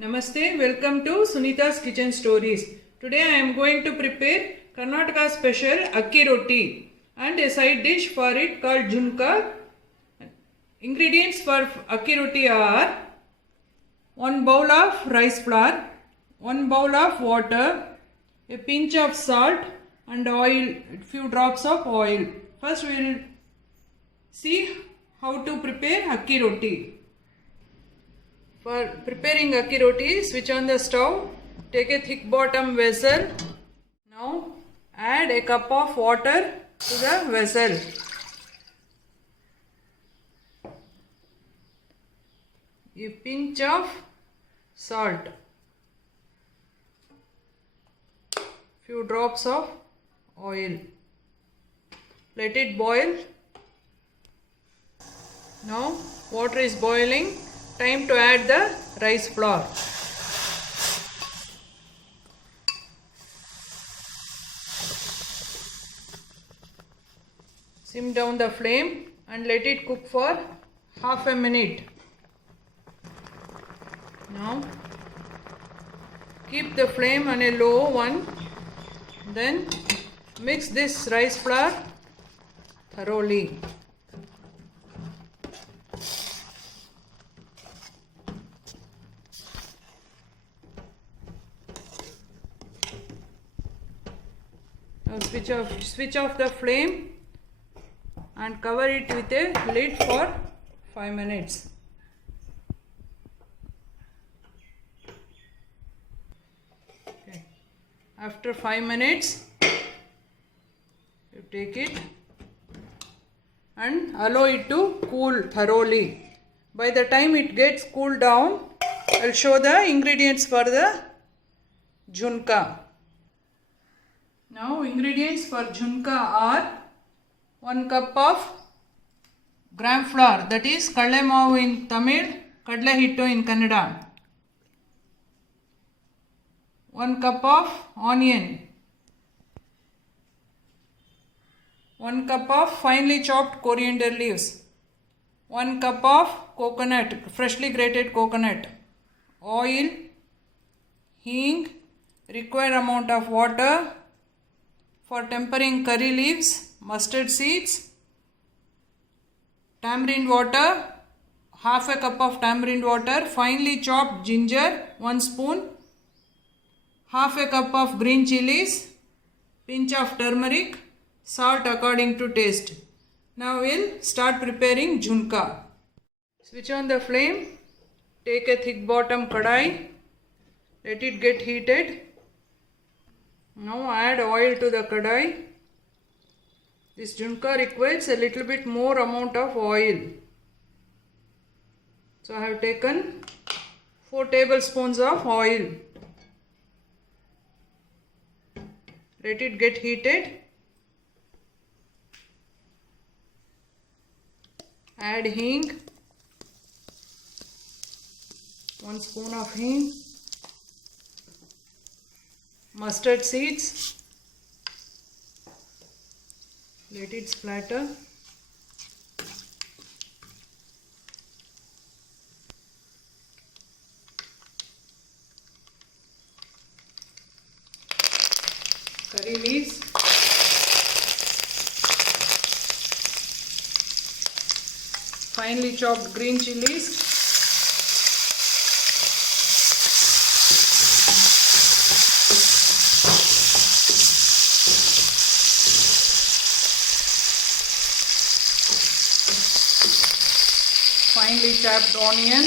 Namaste, welcome to Sunita's Kitchen Stories. Today I am going to prepare Karnataka special akki roti and a side dish for it called junka. Ingredients for akki roti are 1 bowl of rice flour, 1 bowl of water, a pinch of salt and oil, few drops of oil. First we will see how to prepare akki roti. For preparing akki roti, switch on the stove, take a thick bottom vessel. Now add a cup of water to the vessel. A pinch of salt, few drops of oil. Let it boil. Now water is boiling. Time to add the rice flour. Sim down the flame and let it cook for half a minute. Now keep the flame on a low one. Then mix this rice flour thoroughly. Now switch off the flame and cover it with a lid for 5 minutes. Okay. After 5 minutes, you take it and allow it to cool thoroughly. By the time it gets cooled down, I will show the ingredients for the junka. Now ingredients for junka are 1 cup of gram flour, that is kadle maavu in Tamil, kadle hittu in Kannada. 1 cup of onion. 1 cup of finely chopped coriander leaves. 1 cup of coconut, freshly grated coconut. Oil, hing, required amount of water. For tempering curry leaves, mustard seeds, tamarind water, half a cup of tamarind water, finely chopped ginger, 1 spoon, half a cup of green chilies, pinch of turmeric, salt according to taste. Now we'll start preparing junka. Switch on the flame, take a thick bottom kadai, let it get heated. Now add oil to the kadai. This junka requires a little bit more amount of oil. So I have taken 4 tablespoons of oil. Let it get heated. Add hing. 1 spoon of hing. Mustard seeds, let it splatter. Curry leaves, finely chopped green chilies, finely chopped onion,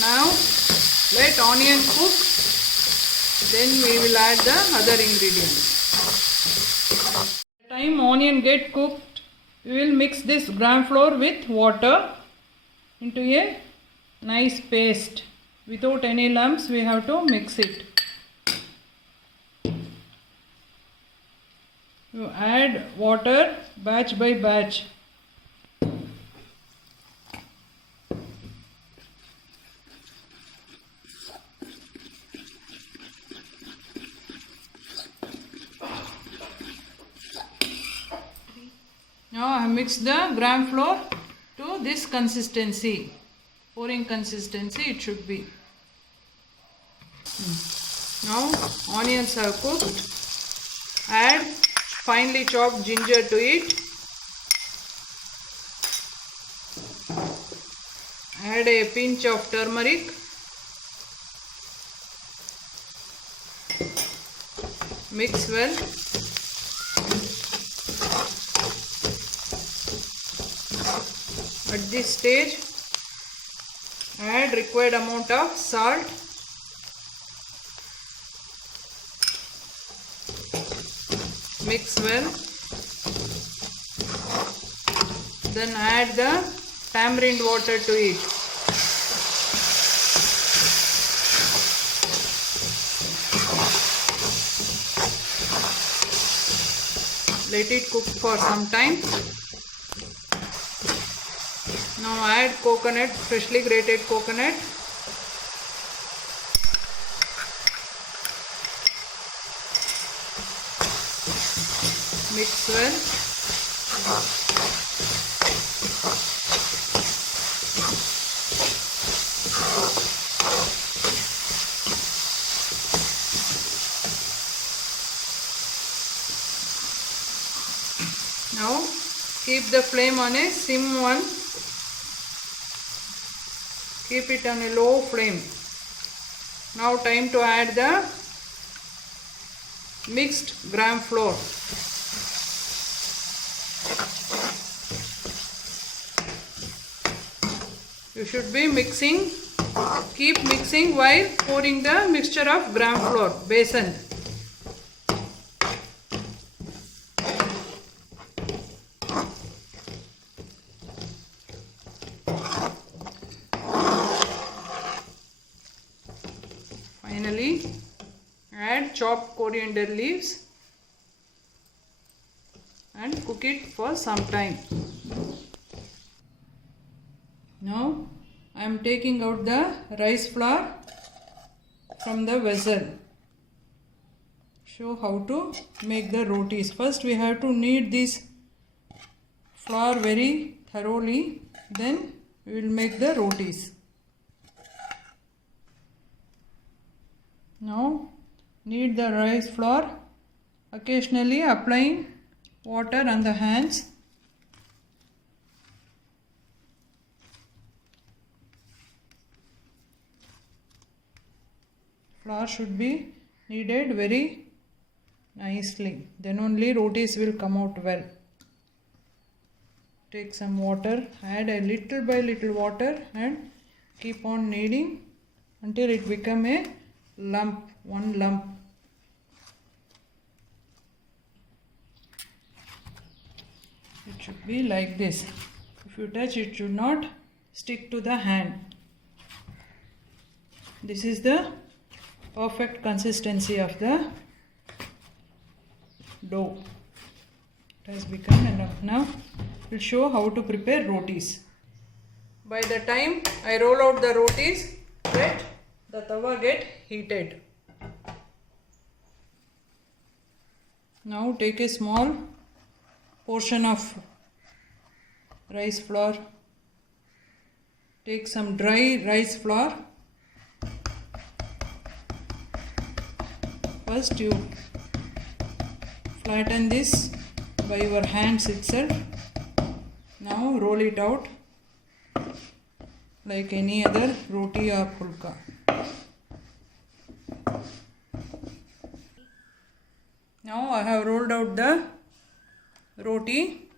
now let onion cook, then we will add the other ingredients. By the time onion get cooked, we will mix this gram flour with water into a nice paste. Without any lumps, we have to mix it. You add water batch by batch. Now I have mixed the gram flour to this consistency. Pouring consistency it should be. Now onions are cooked. Add finely chopped ginger to it. Add a pinch of turmeric. Mix well. At this stage, add required amount of salt. Mix well. Then add the tamarind water to it. Let it cook for some time. Now add coconut, freshly grated coconut. Mix well. Now keep the flame on a sim one. Keep it on a low flame. Now time to add the mixed gram flour. You should be mixing, keep mixing while pouring the mixture of gram flour, besan. Finally, add chopped coriander leaves and cook it for some time. Now I am taking out the rice flour from the vessel. Show how to make the rotis. First we have to knead this flour very thoroughly, then we will make the rotis. Now knead the rice flour, occasionally applying water on the hands. Flour should be kneaded very nicely, then only rotis will come out well. Take some water, add a little by little water and keep on kneading until it become a lump, one lump. It should be like this. If you touch, it should not stick to the hand. This is the perfect consistency of the dough. It has become enough. Now we'll show how to prepare rotis. By the time I roll out the rotis, let the tawa get heated. Now take a small portion of rice flour. Take some dry rice flour. First you flatten this by your hands itself. Now roll it out like any other roti or pulka. Now I have rolled out the roti.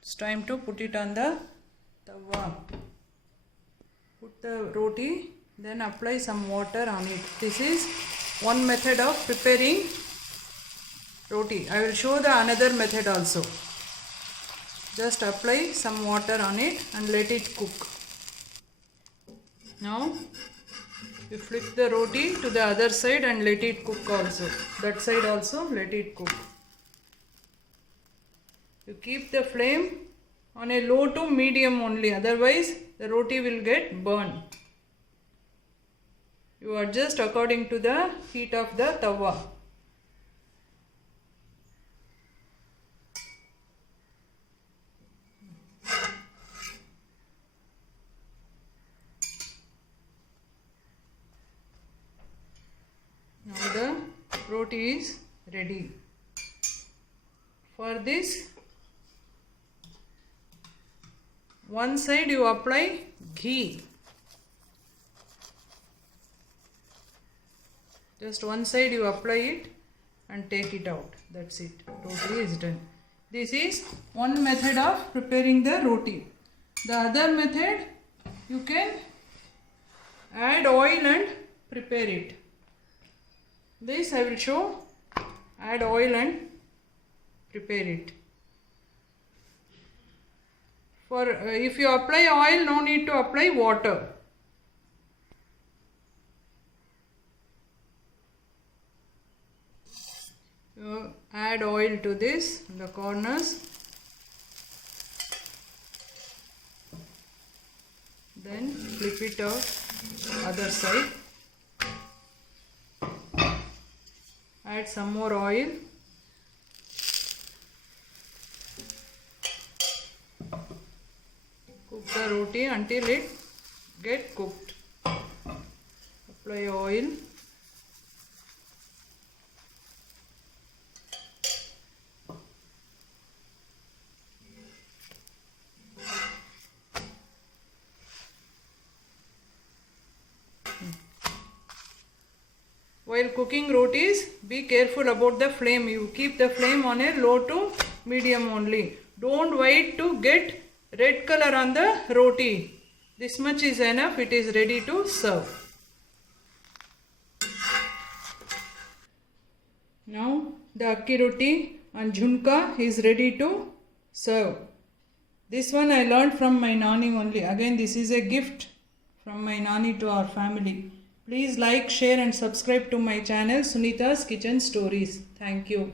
It's time to put it on the tawa. Put the roti, then apply some water on it. This is one method of preparing roti. I will show the another method also. Just apply some water on it and let it cook. Now you flip the roti to the other side and let it cook also. That side also let it cook. You keep the flame on a low to medium only, otherwise the roti will get burned. You adjust according to the heat of the tawa. roti is ready. For this, one side you apply ghee. Just one side you apply it and take it out. That's it. Roti is done. This is one method of preparing the roti. The other method, you can add oil and prepare it. This I will show. Add oil and prepare it. For if you apply oil, no need to apply water. You add oil to this in the corners. Then flip it out other side. Add some more oil. Cook the roti until it get cooked. Apply oil. While cooking rotis, be careful about the flame. You keep the flame on a low to medium only. Don't wait to get red color on the roti. This much is enough. It is ready to serve. Now the akki roti and jhunka is ready to serve. This one I learned from my nani only. Again, this is a gift from my nani to our family. Please like, share and subscribe to my channel Sunita's Kitchen Stories. Thank you.